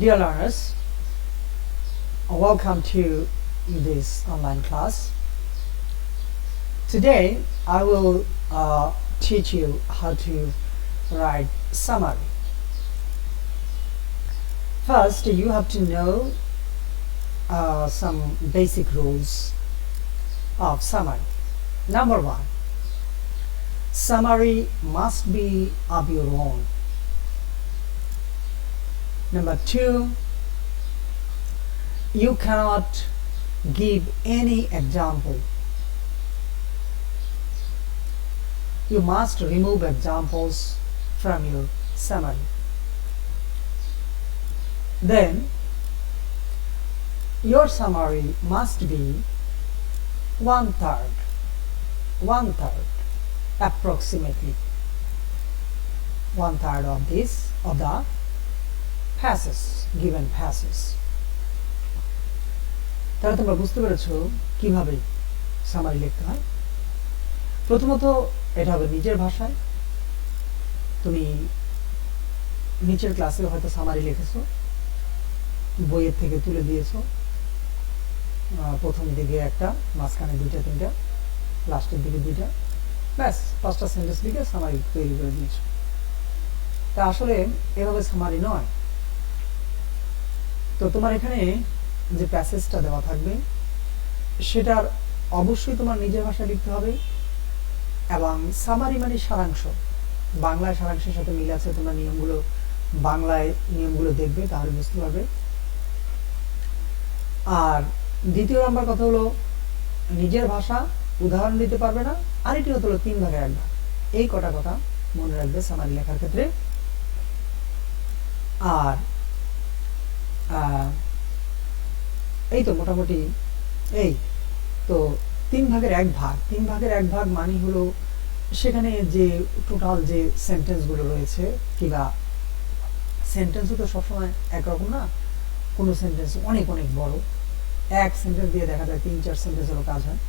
Dear learners, welcome to this online class. Today I will teach you how to write summary. First, you have to know some basic rules of summary. Number one, summary must be of your own. Number two, you cannot give any example. You must remove examples from your summary. Then your summary must be one third approximately one third of the given passes. তাহলে তোমরা বুঝতে পেরেছো কিভাবে summary লিখতে হয়। প্রথমত এটা হবে নিজের ভাষায়। তুমি নিচের ক্লাসে হয়তো সামারি লিখেছো, বইয়ের থেকে তুলে দিয়েছো, প্রথম দিকে একটা, মাঝখানে দুইটা তিনটা, লাস্টের দিকে দুইটা, ব্যাস 5টা সেন্টেন্স লিখে সামারি তৈরি করে দিয়েছো। তা আসলে এভাবে সামারি নয়। তো তোমার এখানে যে প্যাসেজটা দেওয়া থাকবে সেটার অবশ্যই তোমার নিজের ভাষায় লিখতে হবে, এবং সামারি মানে সারাংশ, বাংলায় সারাংশের সাথে মিল আছে। তোমরা বাংলায় নিয়মগুলো দেখবে, তাহলে বুঝতে পারবে। আর দ্বিতীয় নাম্বার কথা হলো নিজের ভাষা, উদাহরণ দিতে পারবে না। আর এটি হলো 3 ভাগে 1 ভাগ। এই কটা কথা মনে রাখবে সামারি লেখার ক্ষেত্রে। আর এই তো মোটামুটি এই তো 3 ভাগের 1 ভাগ। 3 ভাগের 1 ভাগ মানে হলো সেখানে যে টোটাল যে সেন্টেন্সগুলো রয়েছে, কিংবা সেন্টেন্সও তো সবসময় একরকম না, কোনো সেন্টেন্স অনেক অনেক বড়, এক সেন্টেন্স দিয়ে দেখা যায় 3-4 সেন্টেন্সেরও কাজ হয়।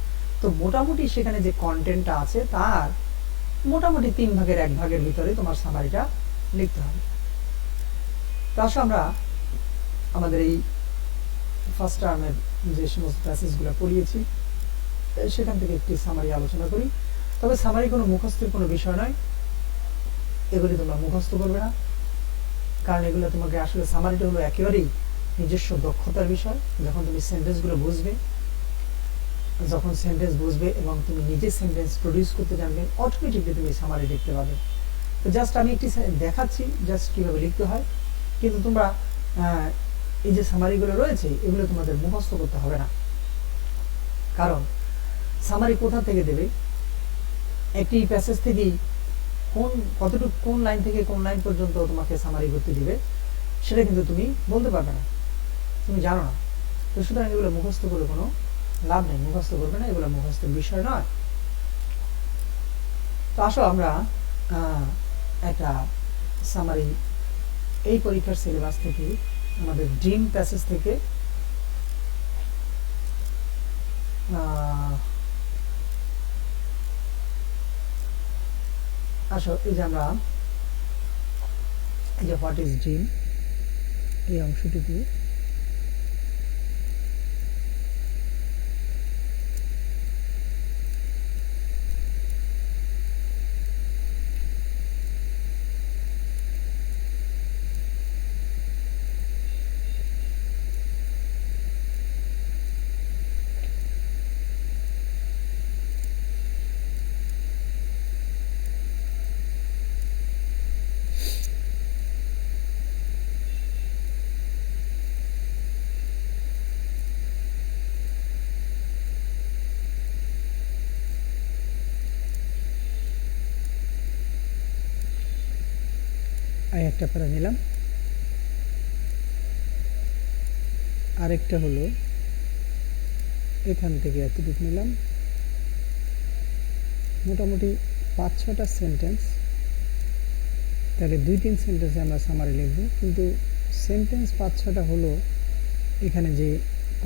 তো মোটামুটি সেখানে যে কন্টেন্টটা আছে তার মোটামুটি 3 ভাগের 1 ভাগের ভিতরে তোমার সামারিটা লিখতে হবে। তো আসলে আমরা আমাদের এই ফার্স্ট টার্মের যে সমস্ত প্যাসেজগুলো পড়িয়েছি সেখান থেকে একটি সামারি আলোচনা করি। তবে সামারি কোনো মুখস্থের কোনো বিষয় নয়, এগুলি তোমরা মুখস্থ করবে না, কারণ এগুলো তোমাকে আসলে সামারিটা হলো একেবারেই নিজস্ব দক্ষতার বিষয়। যখন তুমি সেন্টেন্সগুলো বুঝবে, এবং তুমি নিজে সেন্টেন্স প্রডিউস করতে জানবে, অটোমেটিকলি তুমি সামারি লিখতে পারবে। তো জাস্ট আমি একটি দেখাচ্ছি জাস্ট কীভাবে লিখতে হয়, কিন্তু তোমরা এই যে সামারিগুলো রয়েছে এগুলো তোমাদের মুখস্থ করতে হবে না। কারণ সামারি কোথা থেকে দেবে, একটি প্যাসেজ থেকেই কোন লাইন থেকে কোন লাইন পর্যন্ত তোমাকে সামারি করতে দিবে সেটা কিন্তু তুমি বলতে পারবে না, তুমি জানো না। তো সুতরাং এগুলো মুখস্থ করে কোনো লাভ নেই, মুখস্থ করবে না, এগুলো মুখস্থের বিষয় নয়। তো আসো আমরা একটা সামারি এই পরীক্ষার সিলেবাস থেকে, আমাদের ড্রিম প্যাসেজ থেকে আসো এই যে আমরা এই যে হোয়াট ইজ ড্রিম এই অংশটি দিয়ে একটা প্যারা নিলাম, আরেকটা হলো এখান থেকে এতটুকু নিলাম, মোটামুটি 5-6টা সেন্টেন্স। তাহলে 2-3 সেন্টেন্সে আমরা সামারি লিখব, কিন্তু সেন্টেন্স 5-6টা হলো এখানে যে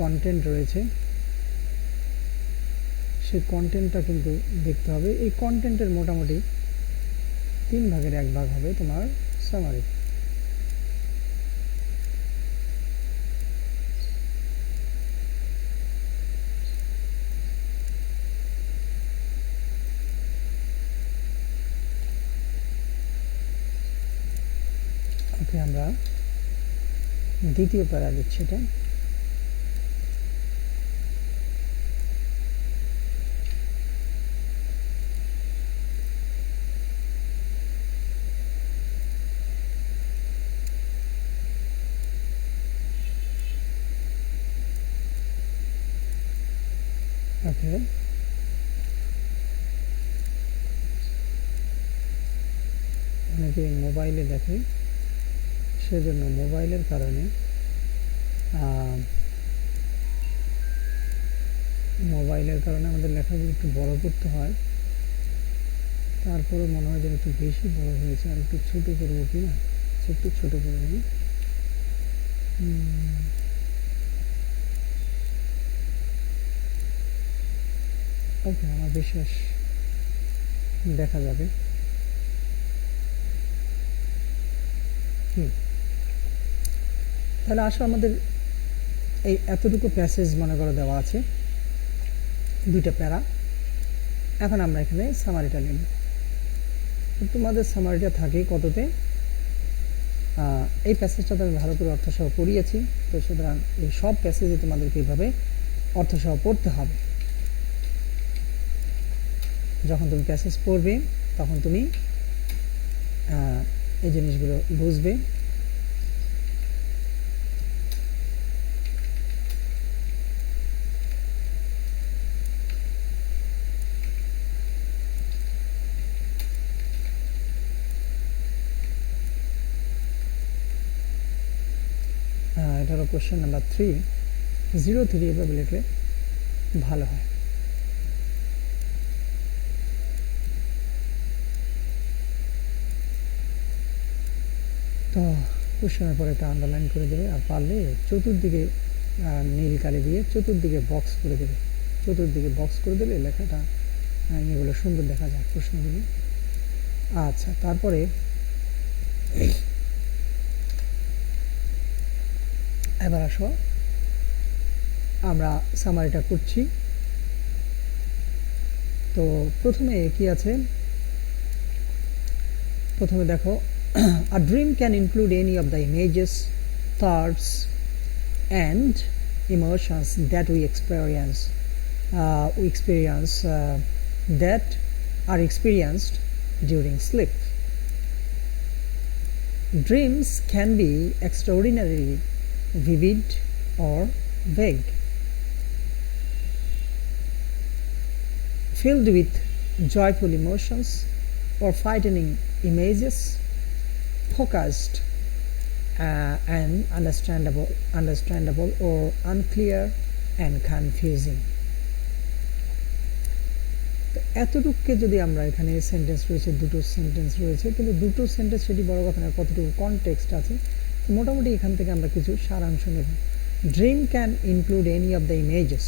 কন্টেন্ট রয়েছে সেই কন্টেন্টটা কিন্তু দেখতে হবে। এই কন্টেন্টের মোটামুটি 3 ভাগের 1 ভাগ হবে তোমার সামারি। সাথে আমরা দ্বিতীয় প্যারা দিচ্ছি এটা। ওকে, অনেকে মোবাইলে দেখে, সেজন্য মোবাইলের কারণে আমাদের লেখাগুলো একটু বড় করতে হয়। তারপরে মনে হয় যেন একটু বেশি বড় হয়েছে, আর একটু ছোট করবো কি না, একটু ছোট করে নিই। ওকে, আমার বিশ্বাস দেখা যাবে। তাহলে আসো, আমাদের এই এতটুকু প্যাসেজ মনে করে দেওয়া আছে, দুইটা প্যারা। এখন আমরা এখানে সামারিটা লিখব। তোমাদের সামারিটা থাকে কততে? এই প্যাসেজটা তো আমি ভালো করে অর্থসহ পড়িয়েছি, তো সুতরাং এই সব প্যাসেজে তোমাদেরকে এইভাবে অর্থসহ পড়তে হবে। যখন তুমি প্যাসেজ পড়বে তখন তুমি এই জিনিসগুলো বুঝবে। এটা হলো কোশ্চেন নাম্বার 3, 03 এভাবে লিখলে ভালো হয়। তো কোশ্চেনের পরে একটা আন্ডারলাইন করে দেবে, আর পারলে চতুর্দিকে নীল কালি দিয়ে চতুর্দিকে বক্স করে দেবে। চতুর্দিকে বক্স করে দিলে লেখাটা এগুলো সুন্দর দেখা যায়, প্রশ্নগুলো। আচ্ছা, তারপরে এবার আসো, আমরা সামারিটা করছি। তো প্রথমে কি আছে? প্রথমে দেখো, a dream can include any of the images, thoughts and emotions that we experience that are experienced during sleep. Dreams can be extraordinarily vivid or vague, filled with joyful emotions or frightening images, focused and understandable or unclear and confusing. এতটুকুকে যদি আমরা, এখানে sentence রয়েছে, দুটো sentence রয়েছে, কিন্তু দুটো sentence সেটি বড় কথা না, কতটুকু কনটেক্সট আছে মোটামুটি এখান থেকে আমরা কিছু সারাংশ নেব। Dream can include any of the images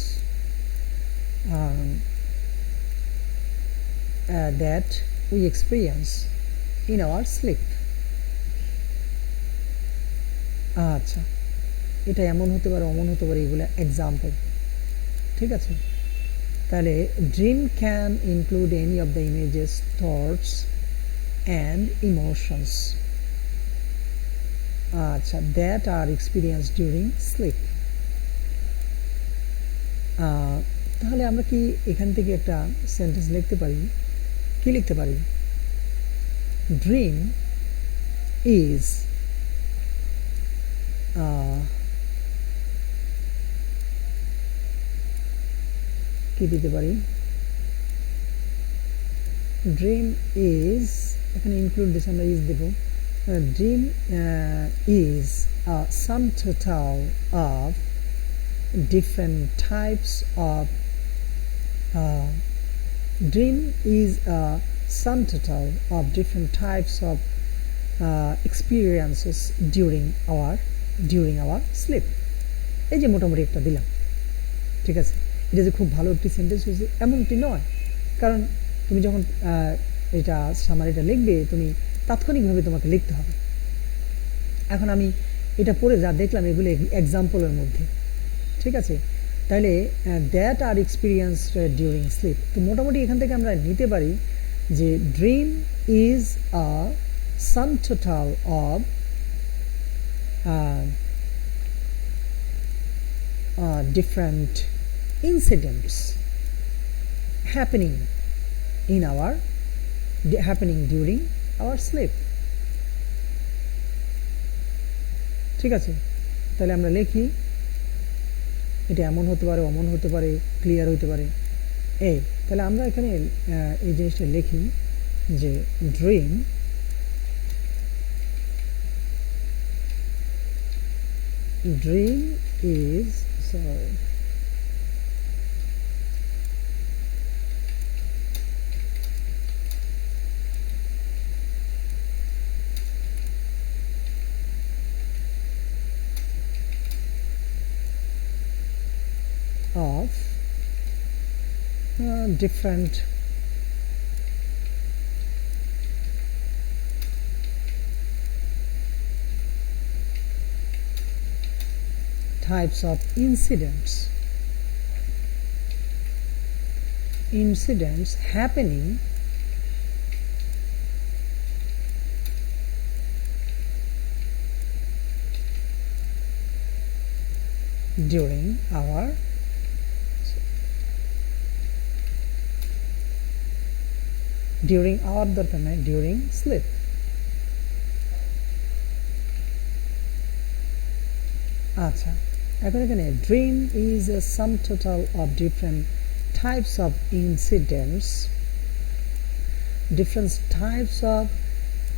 that we experience in our sleep. আচ্ছা, এটা এমন হতে পারে, অমন হতে পারে, এগুলো এক্সাম্পল। ঠিক আছে, তাহলে dream can include any of the images, thoughts and emotions, আচ্ছা, that are experience during sleep. তাহলে আমরা কি এখান থেকে একটা সেন্টেন্স লিখতে পারি? কি লিখতে পারি? ড্রিম ইজ কি দিতে পারি? ড্রিম ইজ, এখানে ইনক্লুড দিয়েছে, আমরা ইজ দেব। Dream is sum total of different types of dream is a sum total of different types of experiences during our sleep. এই যে মোটামুটি একটা দিলাম, ঠিক আছে। এটা যে খুব ভালো একটি সেন্টেন্স হয়েছে এমনটি নয়, কারণ তুমি যখন এটা সামারিটা লিখবে, তুমি তাৎক্ষণিকভাবে তোমাকে লিখতে হবে। এখন আমি এটা পড়ে যা দেখলাম, এগুলো এক্সাম্পলের মধ্যে, ঠিক আছে। তাহলে that are experience during sleep, তো মোটামুটি এখান থেকে আমরা নিতে পারি যে dream is a sum total of uh, different incidents happening in our happening during our sleep. ঠিক আছে, তাহলে আমরা লিখি এটা এমন হতে পারে, অমন হতে পারে, ক্লিয়ার হতে পারে এই। তাহলে আমরা এখানে এই জিনিসটা লিখি যে dream is sorry of different types of incidents happening during our দরকার নাই during sleep. আচ্ছা, এখন এখানে dream is a sum total of different types of incidents,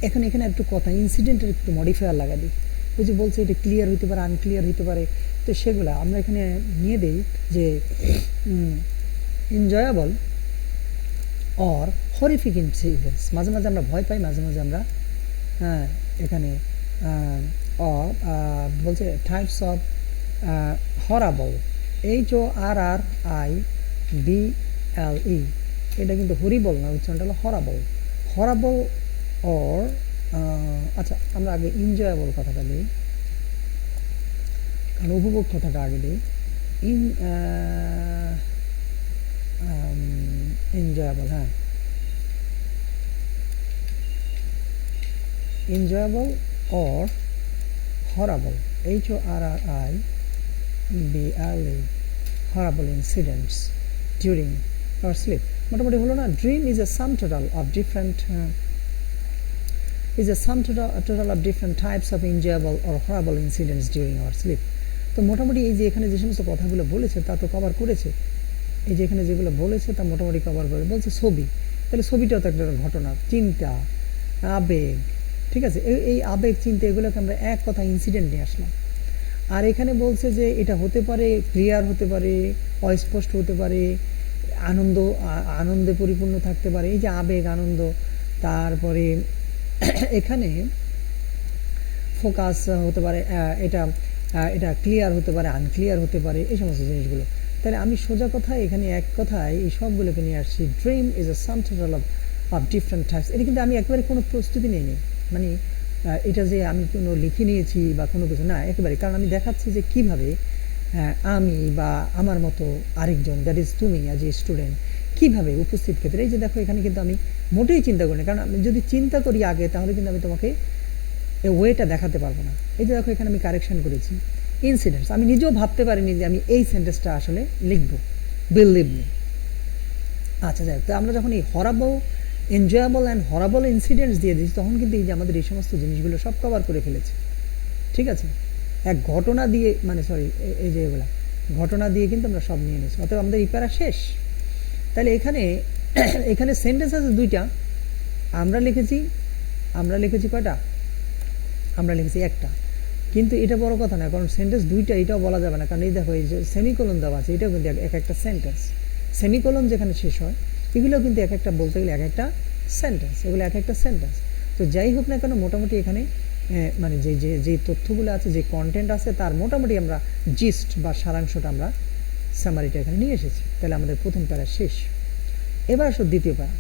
এখানে একটু কথা ইনসিডেন্টের একটু মডিফায়ার লাগা দিই। ওই যে বলছে এটা ক্লিয়ার হতে পারে, আনক্লিয়ার হতে পারে, তো সেগুলো আমরা এখানে নিয়ে দিই যে এনজয়েবল অর হরিফিক ইনসিডেন্টস। মাঝে মাঝে আমরা ভয় পাই, মাঝে মাঝে আমরা এখানে বলছে টাইপস অফ হরাবল, HORRIBLE, এটা কিন্তু হরিবল না, উচ্চারণটা হলো হরাবল। হরাবল অর আচ্ছা, আমরা আগে এনজয়েবল কথাটা দিই, কারণ উপভোগ কথাটা আগে দিই। enjoyable, হ্যাঁ, enjoyable or horrible, HORRIBLE, horrible incidents during our sleep। মোটামুটি হলো না। dream is a sum total of different types of enjoyable or horrible incidents during our sleep। তো মোটামুটি এই যে এখানে যে সমস্ত কথাগুলো বলেছে তা তো কভার করেছে। এই যে এখানে যেগুলো বলেছে তা মোটামুটি কভার করে। বলছে ছবি, তাহলে ছবিটাও তো একটা ঘটনা, চিন্তা, আবেগ, ঠিক আছে। এই আবেগ, চিন্তা, এগুলোকে আমরা এক কথা ইনসিডেন্ট নিয়ে আসলাম। আর এখানে বলছে যে এটা হতে পারে ক্লিয়ার হতে পারে, অস্পষ্ট হতে পারে, আনন্দে পরিপূর্ণ থাকতে পারে, এই যে আবেগ, আনন্দ। তারপরে এখানে ফোকাস হতে পারে, এটা ক্লিয়ার হতে পারে, আনক্লিয়ার হতে পারে, এই সমস্ত জিনিসগুলো। তাহলে আমি সোজা কথা এখানে এক কথায় এই সবগুলোকে নিয়ে আসছি। Dream is a some total of different types. এটা কিন্তু আমি একেবারে কোনো প্রস্তুতি নিইনি, মানে এটা যে আমি কোনো লিখে নিয়েছি বা কোনো কিছু না, একেবারে। কারণ আমি দেখাচ্ছি যে কীভাবে আমি বা আমার মতো আরেকজন, দ্যাট ইজ তুমি অ্যাজ এ স্টুডেন্ট, কীভাবে উপস্থিত ক্ষেত্রে, এই যে দেখো এখানে কিন্তু আমি মোটেই চিন্তা করি না। কারণ আমি যদি চিন্তা করি আগে, তাহলে কিন্তু আমি তোমাকে ওয়েটা দেখাতে পারবো না। এই যে দেখো এখানে আমি কারেকশন করেছি ইনসিডেন্টস। আমি নিজেও ভাবতে পারিনি যে আমি এই সেন্টেন্সটা আসলে লিখবো, বিলিভ মি। আচ্ছা, যাই হোক, তো আমরা যখন এই হরাবল, এনজয়েবল অ্যান্ড হরাবল ইনসিডেন্টস দিয়ে দিচ্ছি, তখন কিন্তু এই যে আমাদের এই সমস্ত জিনিসগুলো সব কভার করে ফেলেছে, ঠিক আছে। এক ঘটনা দিয়ে, মানে সরি, এই যে এগুলা ঘটনা দিয়ে কিন্তু আমরা সব নিয়ে নিয়েছি। অতএব আমাদের এই প্যারা শেষ। তাহলে এখানে সেন্টেন্স আছে দুইটা, আমরা লিখেছি কয়টা? আমরা লিখেছি একটা। কিন্তু এটা বড় কথা না, কারণ সেন্টেন্স দুইটা, এটাও বলা যাবে না। কারণ এই দেখো এই যে সেমিকোলন দেওয়া আছে, এটাও কিন্তু এক একটা সেন্টেন্স। সেমিকোলন যেখানে শেষ হয়, এগুলো কিন্তু এক একটা, বলতে গেলে এক একটা সেন্টেন্স, এগুলো এক একটা সেন্টেন্স। তো যাই হোক না কেন, মোটামুটি এখানে মানে যে তথ্যগুলো আছে, যে কন্টেন্ট আছে, তার মোটামুটি আমরা জিস্ট বা সারাংশটা, আমরা সামারিটা এখানে নিয়ে এসেছি। তাহলে আমাদের প্রথম প্যারা শেষ। এবার আসো দ্বিতীয় প্যারা।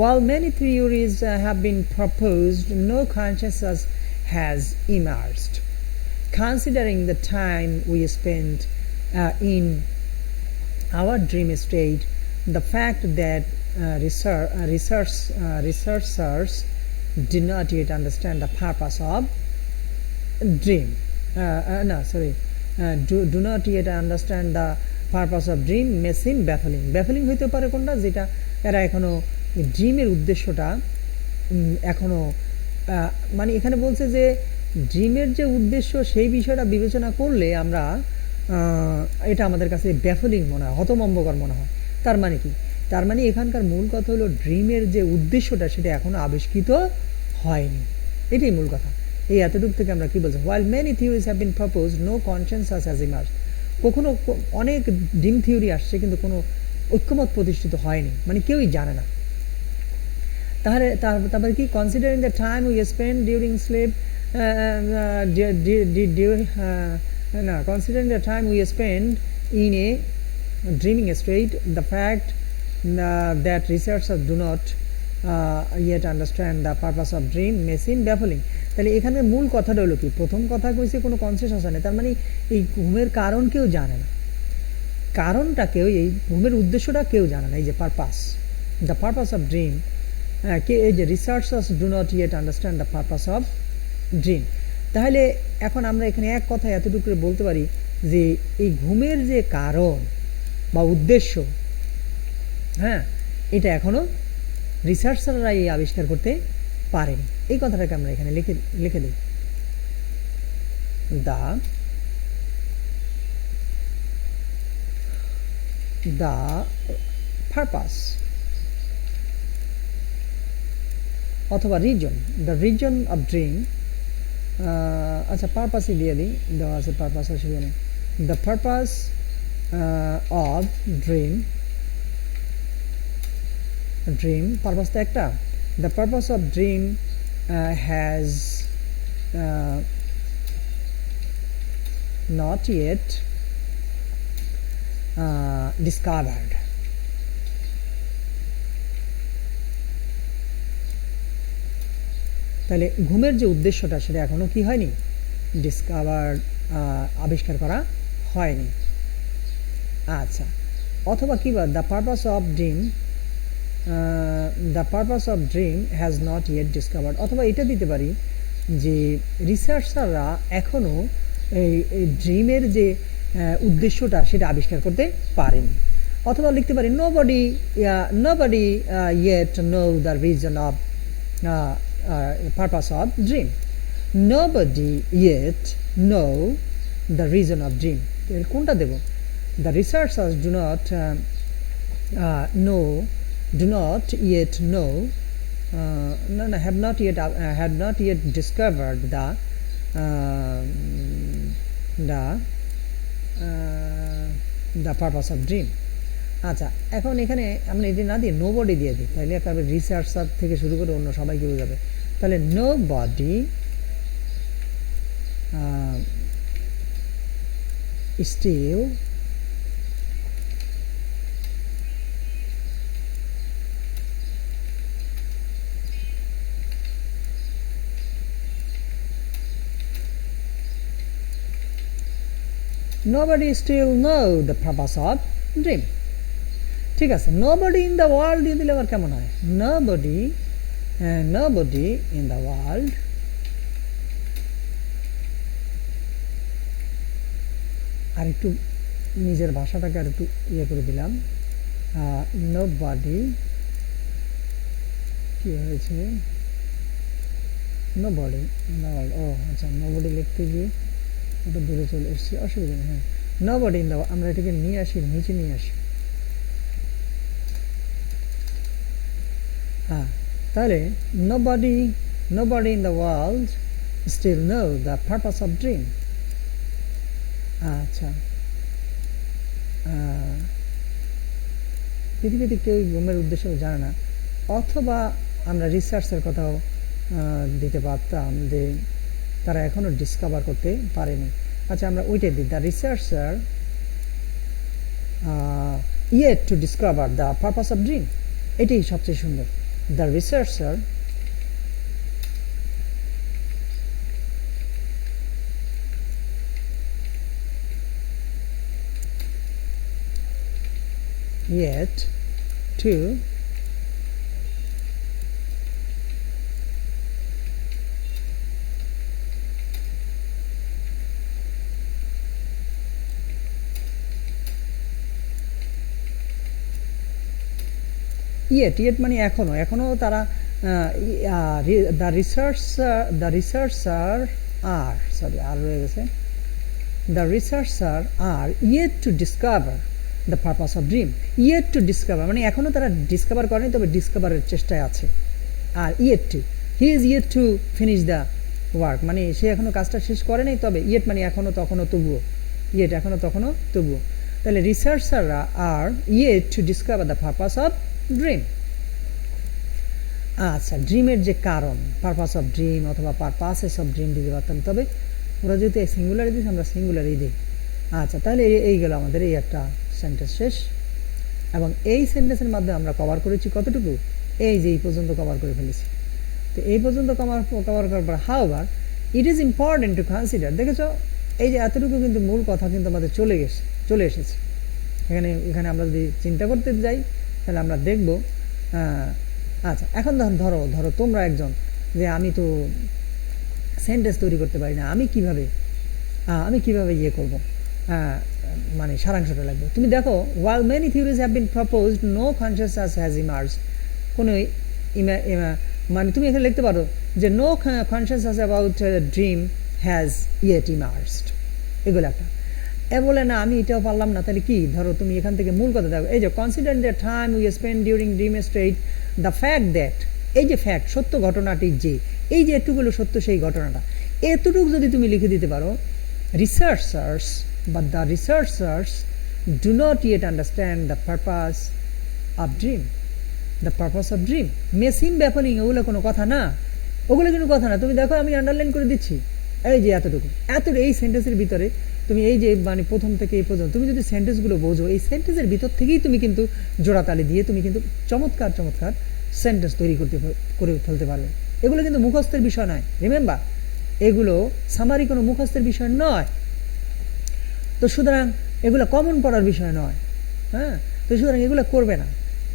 While many theories have been proposed, no consensus has emerged. Considering the time we spend in our dream state, the fact that researchers do not yet understand the purpose of dream, no sorry, do not yet understand the purpose of dream may seem baffling হইতে পারে কোনটা, যেটা এরা এখনো ড্রিমের উদ্দেশ্যটা এখনো মানে এখানে বলছে যে ড্রিমের যে উদ্দেশ্য সেই বিষয়টা বিবেচনা করলে আমরা এটা আমাদের কাছে ব্যাফলিং মনে হয়, হতভম্বকর মনে হয়। তার মানে কি? তার মানে এখানকার মূল কথা হলো ড্রিমের যে উদ্দেশ্যটা সেটা এখনো আবিষ্কৃত হয়নি, এটাই মূল কথা। এই এতটুকু থেকে আমরা কি বলছি, while many theories have been proposed no consensus has emerged, কখনো অনেক ড্রিম থিওরি আসছে কিন্তু কোনো ঐক্যমত প্রতিষ্ঠিত হয়নি, মানে কেউই জানে না। তাহলে তারপরে কি, considering the time we spend during sleep, না considering the time we spend in a dreaming state, the fact that researchers do not yet understand the purpose of dream may seem baffling. তাহলে এখানে মূল কথাটা হলো কি, প্রথম কথা কইছে কোনো কনসেশন নেই, তার মানে এই ঘুমের কারণ কেউ জানে না, কারণটা কেউ, এই ঘুমের উদ্দেশ্যটা কেউ জানে না, এই যে purpose, the purpose of dream, কে এই যে researchers do not yet understand the purpose of dream. তাহলে এখন আমরা এখানে এক কথায় এতটুকু করে বলতে পারি যে এই ঘুমের যে কারণ বা উদ্দেশ্য, হ্যাঁ, এটা এখনো রিসার্চাররা এই আবিষ্কার করতে পারেনি। এই কথাটাকে আমরা এখানে লিখে দিই, দ্য পারপাস অথবা reason, the reason of dream, আচ্ছা পারপাসই দিয়ে দিই, দেওয়া আছে পারপাস আসবে না, the purpose of dream purpose তো একটা, the purpose of dream has not yet discovered, তাহলে ঘুমের যে উদ্দেশ্যটা সেটা এখনো কি হয়নি, আবিষ্কার করা হয়নি। আচ্ছা, অথবা কি বল, the purpose of dream, the purpose of dream has not yet discovered, অথবা এটা দিতে পারি যে রিসার্চাররা এখনও এই ড্রিমের যে উদ্দেশ্যটা সেটা আবিষ্কার করতে পারেনি। অথবা লিখতে পারি nobody yet know the reason of purpose of dream, nobody yet know the reason of dream, কোনটা দেব? The researchers do not yet know, have not yet discovered the purpose of dream. আচ্ছা, এখন এখানে আমরা এটি না দিয়ে নোবডি দিয়ে দিই, তাহলে তবে রিসার্চার থেকে শুরু করে অন্য সবাইকে বোঝা যাবে। তাহলে nobody still nobody still know the purpose of dream, ঠিক আছে। nobody in the world দিয়ে দিলে আবার কেমন হয়, nobody in the world, আর একটু নিজের ভাষাটাকে আর একটু ইয়ে করে দিলাম, nobody কি হয়েছে, nobody in the world, ও আচ্ছা, nobody লিখতে গিয়ে ওটা দূরে চলে এসেছি, অসুবিধা নেই। হ্যাঁ, nobody in the, আমরা এটাকে নিয়ে আসি, নিচে নিয়ে আসি, হ্যাঁ, তাহলে nobody in the world still know the purpose of dream। আচ্ছা, পৃথিবীতে কেউ ঘুমের উদ্দেশ্য জানে না, অথবা আমরা রিসার্চের কথাও দিতে পারতাম যে তারা এখনো ডিসকভার করতে পারেনি। আচ্ছা, আমরা ওইটাই দিই, the researcher yet to discover the purpose of dream, এটাই সবচেয়ে সুন্দর, the researcher yet to yet মানে এখনো এখনো তারা দ্য রিসার্চার আর সরি আর রয়ে গেছে the researcher are yet to discover the purpose of dream yet to discover মানে এখনো তারা ডিসকভার করেনি তবে ডিসকভারের চেষ্টায় আছে আর yet to he is yet to finish the work মানে সে এখনো কাজটা শেষ করে নাই তবে yet মানে এখনো তখনও তবুও yet এখনো তখনও তবুও তাহলে রিসার্চাররা আর yet to discover the purpose of dream আচ্ছা ড্রিমের যে কারণ পারপাস অফ ড্রিম অথবা পারপাসেস অফ ড্রিম দিতে পারতাম তবে ওরা যেহেতু সিঙ্গুলারে দিয়েছে আমরা সিঙ্গুলারেই দিই আচ্ছা তাহলে এই গেল আমাদের এই একটা সেন্টেন্স শেষ এবং এই সেন্টেন্সের মাধ্যমে আমরা কভার করেছি কতটুকু এই যে এই পর্যন্ত কভার করে ফেলেছি তো এই পর্যন্ত কভার করার পর however it is important to consider দেখেছো এই যে এতটুকু কিন্তু মূল কথা কিন্তু আমাদের চলে এসেছে এখানে আমরা যদি চিন্তা করতে যাই তাহলে আমরা দেখব আচ্ছা এখন ধরো তোমরা একজন যে আমি তো সেন্টেন্স তৈরি করতে পারি না আমি কিভাবে ইয়ে করব মানে সারাংশটা লাগবে তুমি দেখো while many theories have been proposed no consciousness has emerged কোনো মানে তুমি এখানে লিখতে পারো যে no consciousness about dream has yet emerged এগুলো একটা বলে না আমি এটাও পারলাম না তাহলে কি ধরো তুমি এখান থেকে মূল কথা দেখো এই যে consider the time we spend during dream state the fact that এই যে ফ্যাক্ট সত্য ঘটনাটি যে এই যে এটুকুলো সত্য সেই ঘটনাটা এতটুকু যদি তুমি লিখে দিতে পারো researchers but the researchers do not yet understand the purpose of dream may seem baffling ওগুলো কোনো কথা না তুমি দেখো আমি আন্ডারলাইন করে দিচ্ছি এই যে এতটুকু এই সেন্টেন্সের ভিতরে তুমি এই যে মানে প্রথম থেকে এই পর্যন্ত তুমি যদি সেন্টেন্সগুলো বোঝো এই সেন্টেন্সের ভিতর থেকেই তুমি কিন্তু জোড়াতালি দিয়ে তুমি কিন্তু চমৎকার সেন্টেন্স তৈরি করে ফেলতে পারবে এগুলো কিন্তু মুখস্থের বিষয় নয় রিমেম্বার এগুলো সামারি কোনো মুখস্থের বিষয় নয় তো সুতরাং এগুলো কমন পড়ার বিষয় নয় হ্যাঁ তো সুতরাং এগুলো করবে না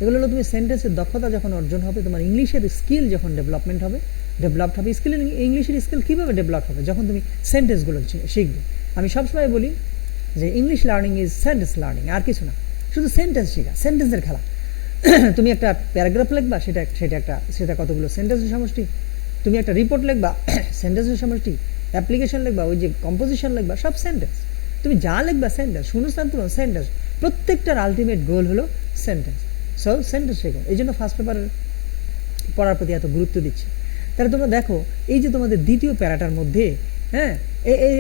এগুলো হলো তুমি সেন্টেন্সের দক্ষতা যখন অর্জন হবে তোমার ইংলিশের স্কিল যখন ডেভেলপড হবে স্কিল ইংলিশের স্কিল কীভাবে ডেভেলপ হবে যখন তুমি সেন্টেন্সগুলো শিখবে আমি সবসময় বলি যে English learning is sentence learning আর কিছু না শুধু সেন্টেন্স শেখা সেন্টেন্সের খেলা তুমি একটা প্যারাগ্রাফ লিখবা সেটা কতগুলো সেন্টেন্সের সমষ্টি তুমি একটা রিপোর্ট লিখবা সেন্টেন্সের সমষ্টি অ্যাপ্লিকেশন লিখবা ওই যে কম্পোজিশন লিখবা সব সেন্টেন্স তুমি যা লিখবা সেন্টেন্স শূন্যস্থান পূরণ সেন্টেন্স প্রত্যেকটার আলটিমেট গোল হলো সেন্টেন্স সো সেন্টেন্স শেখো এই জন্য ফার্স্ট পেপার পড়ার প্রতি এত গুরুত্ব দিচ্ছি তাহলে তোমরা দেখো এই যে তোমাদের দ্বিতীয় প্যারাটার মধ্যে হ্যাঁ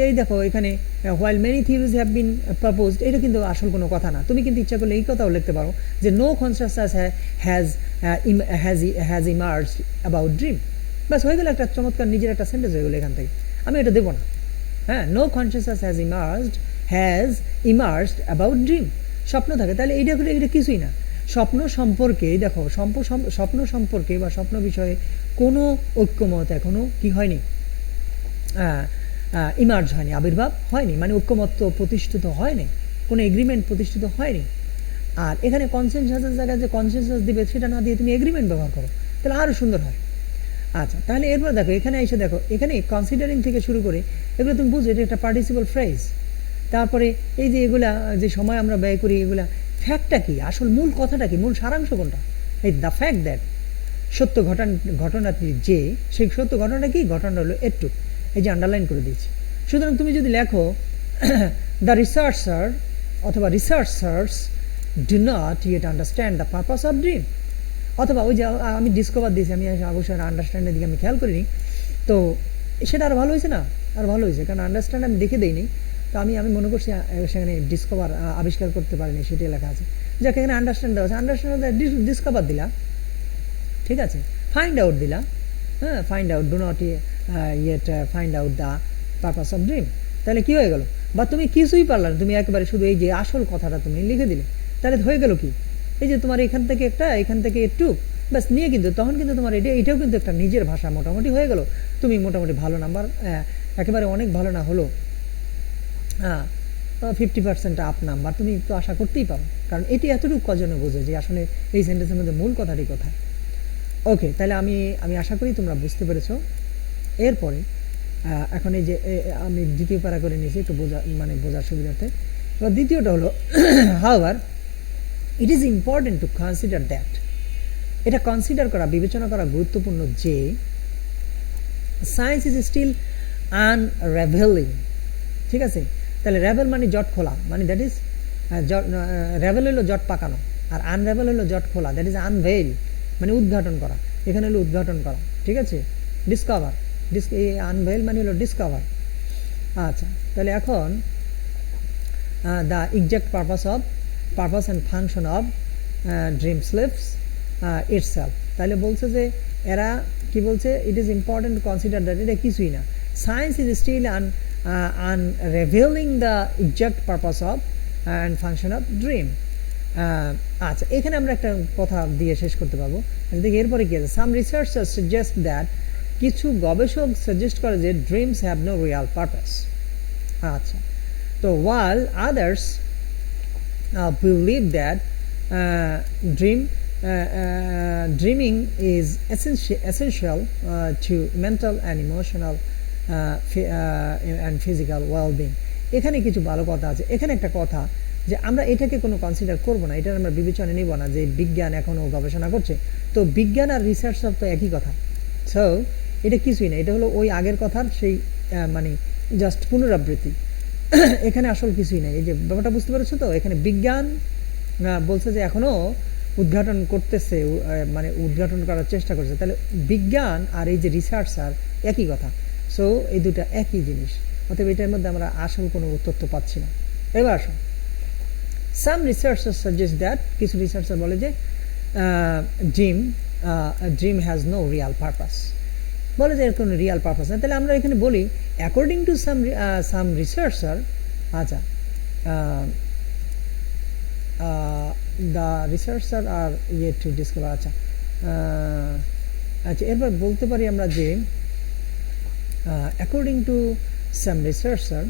এই দেখো এখানে while many theories have been proposed এটা কিন্তু আসল কোনো কথা না তুমি কিন্তু ইচ্ছা করলে এই কথাও লিখতে পারো যে no consciousness has emerged about dream বাস হয়ে গেল একটা চমৎকার নিজের একটা সেন্টেন্স হয়ে গেলো এখান থেকে আমি এটা দেবো না হ্যাঁ no consciousness has emerged about dream স্বপ্ন থাকে তাহলে এটা কিছুই না স্বপ্ন সম্পর্কে দেখো স্বপ্ন সম্পর্কে বা স্বপ্ন বিষয়ে কোনো ঐক্যমত এখনো কি হয়নি ইমার্জ হয়নি আবির্ভাব হয়নি মানে ঐক্যমত্য প্রতিষ্ঠিত হয়নি কোনো এগ্রিমেন্ট প্রতিষ্ঠিত হয়নি আর এখানে কনসেনসাসের জায়গায় যে কনসেনসাস দিবে সেটা না দিয়ে তুমি এগ্রিমেন্ট ব্যবহার করো তাহলে আরও সুন্দর হয় আচ্ছা তাহলে এরপর দেখো এখানে এসে দেখো এখানে কনসিডারিং থেকে শুরু করে এগুলো তুমি বুঝো এটা একটা পার্টিসিপল ফ্রেজ তারপরে এই যে এগুলা যে সময় আমরা ব্যয় করি এগুলা ফ্যাক্টটা কি আসল মূল কথাটা কি মূল সারাংশ কোনটা এই দ্য ফ্যাক্ট দ্যাট সত্য ঘটনাটি যে সেই সত্য ঘটনাটা কি ঘটনাটা হলো একটু এই যে আন্ডারলাইন করে দিয়েছি সুতরাং তুমি যদি লেখো দ্য রিসার্চার অথবা researchers do not yet understand the purpose of dream অথবা ওই যে আমি ডিসকভার দিয়েছি আমি অবশ্যই আন্ডারস্ট্যান্ডের দিকে আমি খেয়াল করিনি তো সেটা আরও ভালো হয়েছে না আর ভালো হয়েছে কারণ আন্ডারস্ট্যান্ড আমি দেখে দিইনি তো আমি মনে করছি সেখানে ডিসকভার আবিষ্কার করতে পারিনি সেটাই লেখা আছে যাকে এখানে আন্ডারস্ট্যান্ড আছে আন্ডারস্ট্যান্ড ডিসকভার দিলাম ঠিক আছে ফাইন্ড আউট দিলাম হ্যাঁ find out do not yet find out the purpose of dream তাহলে কী হয়ে গেল বা তুমি কিছুই পারলে না তুমি একেবারে শুধু এই যে আসল কথাটা তুমি লিখে দিলে তাহলে হয়ে গেল কি এই যে তোমার এখান থেকে একটু ব্যাস নিয়ে কিন্তু তখন কিন্তু তোমার এটাও কিন্তু একটা নিজের ভাষা মোটামুটি হয়ে গেল তুমি মোটামুটি ভালো নাম্বার একেবারে অনেক ভালো না হলো 50% আপ নাম্বার তুমি তো আশা করতেই পারো কারণ এটি এতটুকু কজনে বোঝে যে আসলে এই সেন্টেন্সের মধ্যে মূল কথাটি কোথায় ওকে তাহলে আমি আশা করি তোমরা বুঝতে পেরেছো এরপরে এখন এই যে আমি দ্বিতীয় প্যারা করে নিয়েছি একটু বোঝার সুবিধার্থে এবার দ্বিতীয়টা হলো however it is important to consider that এটা কনসিডার করা, বিবেচনা করা গুরুত্বপূর্ণ যে সায়েন্স ইজ স্টিল আনরেভেলিং। ঠিক আছে, তাহলে রেভেল মানে জট খোলা, মানে দ্যাট ইজ রেভেল হলো জট পাকানো, আর আনরেভেল হলো জট খোলা, দ্যাট ইজ আনভেইল মানে উদ্ঘাটন করা। এখানে হলো উদ্ঘাটন করা, ঠিক আছে, ডিসকভার, আনভেইল মানে হলো ডিসকভার। আচ্ছা, তাহলে এখন the exact purpose and function of dream sleeps itself. তাহলে বলছে যে এরা কি বলছে, it is important to consider that, এটা কিছুই না, science is still unrevealing the exact purpose of and function of dream. আচ্ছা, এখানে আমরা একটা কথা দিয়ে শেষ করতে পারবো। দেখি এরপরে কি আছে, সাম রিসার্চার সাজেস্ট দ্যাট, কিছু গবেষক সাজেস্ট করে যে dreams have no real purpose. আচ্ছা, তো while others believe that dreaming is essential to mental and emotional and physical well-being. এখানে কিছু ভালো কথা আছে। এখানে একটা কথা যে আমরা এটাকে কোনো কনসিডার করব না, এটা আমরা বিবেচনা নিব না যে বিজ্ঞান এখনও গবেষণা করছে, তো বিজ্ঞান আর রিসার্চ তো একই কথা। সো এটা কিছুই না, এটা হলো ওই আগের কথার সেই মানে জাস্ট পুনরাবৃত্তি। এখানে আসল কিছুই নাই। এই যে ব্যাপারটা বুঝতে পেরেছো তো, এখানে বিজ্ঞান বলছে যে এখনও উদ্ঘাটন করতেছে, মানে উদ্ঘাটন করার চেষ্টা করছে, তাহলে বিজ্ঞান আর এই যে রিসার্চার একই কথা। সো এই দুটা একই জিনিস, অতএব এটার মধ্যে আমরা আসল কোনো তথ্য পাচ্ছি না। এবার আসো, সাম রিসার্চার সাজেস্ট দ্যাট, কিছু রিসার্চার বলে যে dream has no real purpose, বলে যে এর কোনো রিয়াল পারপাস নেই। তাহলে আমরা এখানে বলি অ্যাকর্ডিং টু সাম রিসার্চার, আচ্ছা দ্য রিসার্চার আর ইয়ে টু ডিসকভার। আচ্ছা আচ্ছা, এরপর বলতে পারি আমরা যে according to some researcher,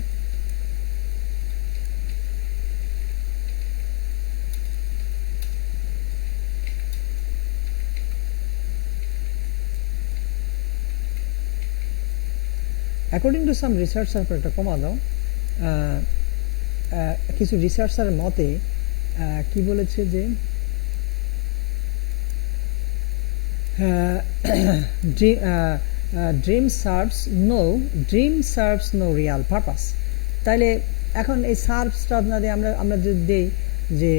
according to some researcher, একটা কমা দাও, কিছু রিসার্চারের মতে কি বলেছে যে dream serves no real purpose. তাইলে এখন এই সার্ভসটা আপনাদের আমরা যদি দিই যে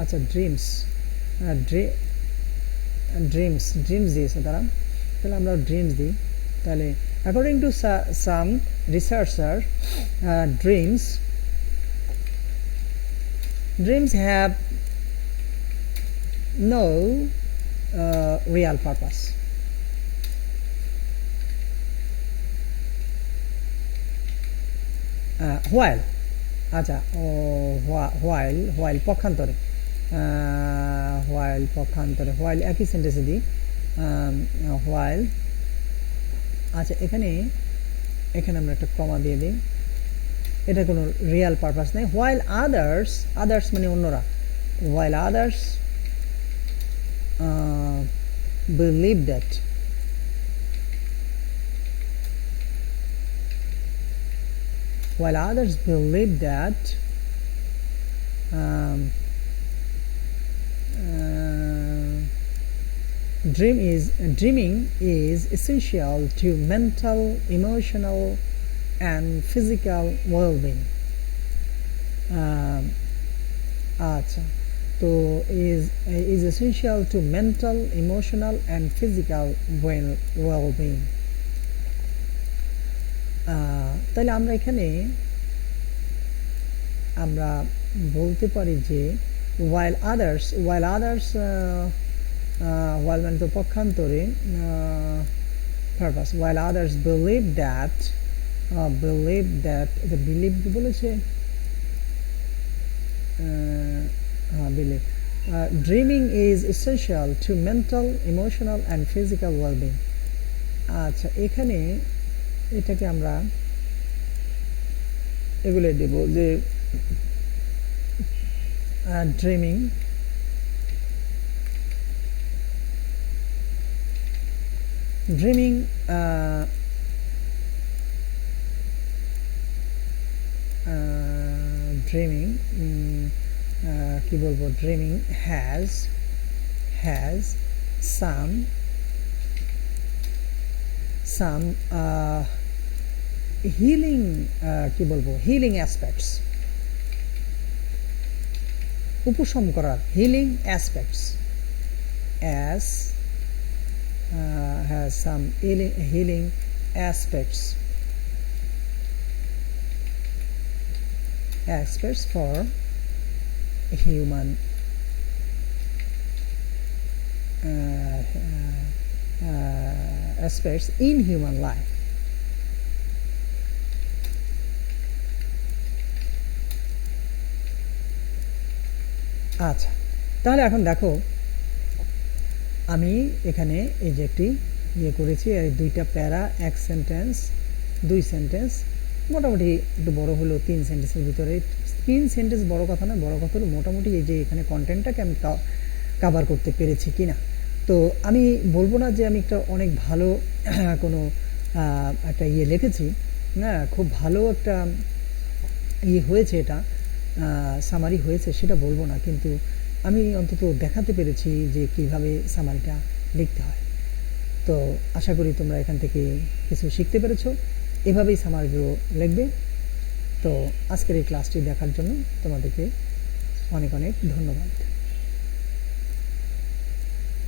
আচ্ছা ড্রিমস দিয়েছে তারা, তাহলে আমরা ড্রিমস দিই। তাহলে according to some researcher, dreams have no real purpose. While আচ্ছা while পক্ষান্তরে, while একই সেন্টেন্সে দিই, while, আচ্ছা এখানে আমরা একটা কমা দিয়ে দিই, এটা কোনো রিয়াল পারপাস নেই। while others মানে অন্যরা, while others believe that, dreaming is essential to mental, emotional and physical well-being. আচ্ছা, তো is essential to mental, emotional and physical well-being. তাহলে আমরা এখানে আমরা বলতে পারি যে while others while মানে তো পক্ষান্তরে, purpose, while others believe that এটা believe বলেছে, believe, dreaming is essential to mental, emotional and physical well-being. আচ্ছা, এখানে এটাকে আমরা এগুলো দেব যে dreaming কি বলবো, dreaming has has some healing কি বলবো healing aspects, উপশম করার healing aspects, as has some healing aspects for human aspects in human life. আচ্ছা, তাহলে এখন দেখো আমি এখানে এই যে একটি ইয়ে করেছি, এই দুইটা প্যারা, এক সেন্টেন্স, দুই সেন্টেন্স, মোটামুটি একটু বড় হলো 3 সেন্টেন্সের ভিতরে। 3 সেন্টেন্স বড় কথা না, বড় কথা হলো মোটামুটি এই যে এখানে কন্টেন্টটাকে আমি কাভার করতে পেরেছি কিনা। তো আমি বলবো না যে আমি একটা অনেক ভালো কোনো একটা ইয়ে লিখেছি না, খুব ভালো একটা ইয়ে হয়েছে, এটা সামারি হয়েছে সেটা বলবো না, কিন্তু আমি অন্তত দেখাতে পেরেছি যে কিভাবে সামারিটা লিখতে হয়। তো আশা করি তোমরা এখান থেকে কিছু শিখতে পেরেছো, এভাবেই সামারিগুলো লিখবে। তো আজকের এই ক্লাসটি দেখার জন্য তোমাদেরকে অনেক অনেক ধন্যবাদ।